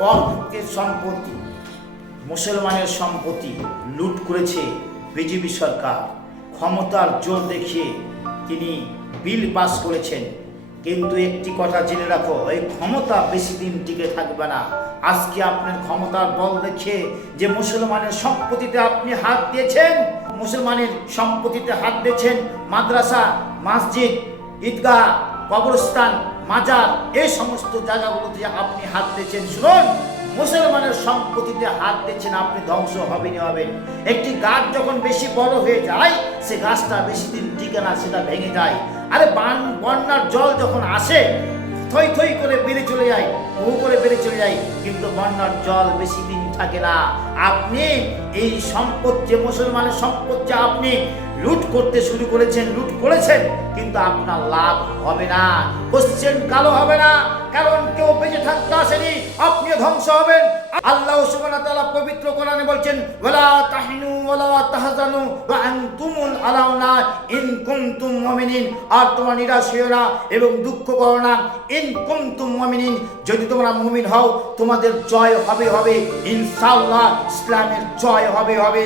পরভুক্তের সম্পত্তি, মুসলমানের সম্পত্তি লুট করেছে বিজেপি সরকার। ক্ষমতার জোর দেখিয়ে তিনি বিল পাস করেছেন, কিন্তু একটি কথা জেনে রাখো, এই ক্ষমতা বেশি দিন টিকে থাকবে না। আজকে আপনার ক্ষমতার বল দেখে যে মুসলমানের সম্পত্তিতে আপনি হাত দিয়েছেন, মুসলমানের সম্পত্তিতে হাত দিয়েছেন, মাদ্রাসা, মসজিদ, ঈদগাহ, কবরস্থান, মাজার, এই সমস্ত জায়গাগুলোতে আপনি হাত দিয়েছেন। শুনুন, মুসলমানের সম্পত্তিতে হাত দিচ্ছেন, আপনি ধ্বংস হবেনই হবেন। একটি গাছ যখন বেশি বড় হয়ে যায়, সে গাছটা বেশি দিন টিকে না, সেটা ভেঙে যায়। আরে বন্যার জল যখন আসে, থই থই করে বেড়ে চলে যায়, হু করে বেড়ে চলে যায়, কিন্তু বন্যার জল বেশি দিন থাকে না। আপনি এই সম্পত্তি, মুসলমানের সম্পত্তি আপনি লুট করতে শুরু করেছেন, লুট করেছেন, কিন্তু আপনার লাভ হবে না, কোশ্চেন কালো হবে না, কারণ কেউ বেঁচে থাকতে আসেনি, আপনিও ধ্বংস হবেন। আল্লাহ সুবহানাহু ওয়া তাআলা পবিত্র কোরআনে বলছেন, ওয়ালা তাহিনু ওয়ালা তাহজানু ওয়া আনতুমুল আলাউনা ইন কুনতুম মুমিনিন, আর তোমরা নিরাশ হও না এবং দুঃখ করো না, ইন কুনতুম মুমিনিন, যদি তোমরা মুমিন হও তোমাদের জয় হবে হবে ইনশাআল্লাহ, ইসলামের জয় হবে হবে।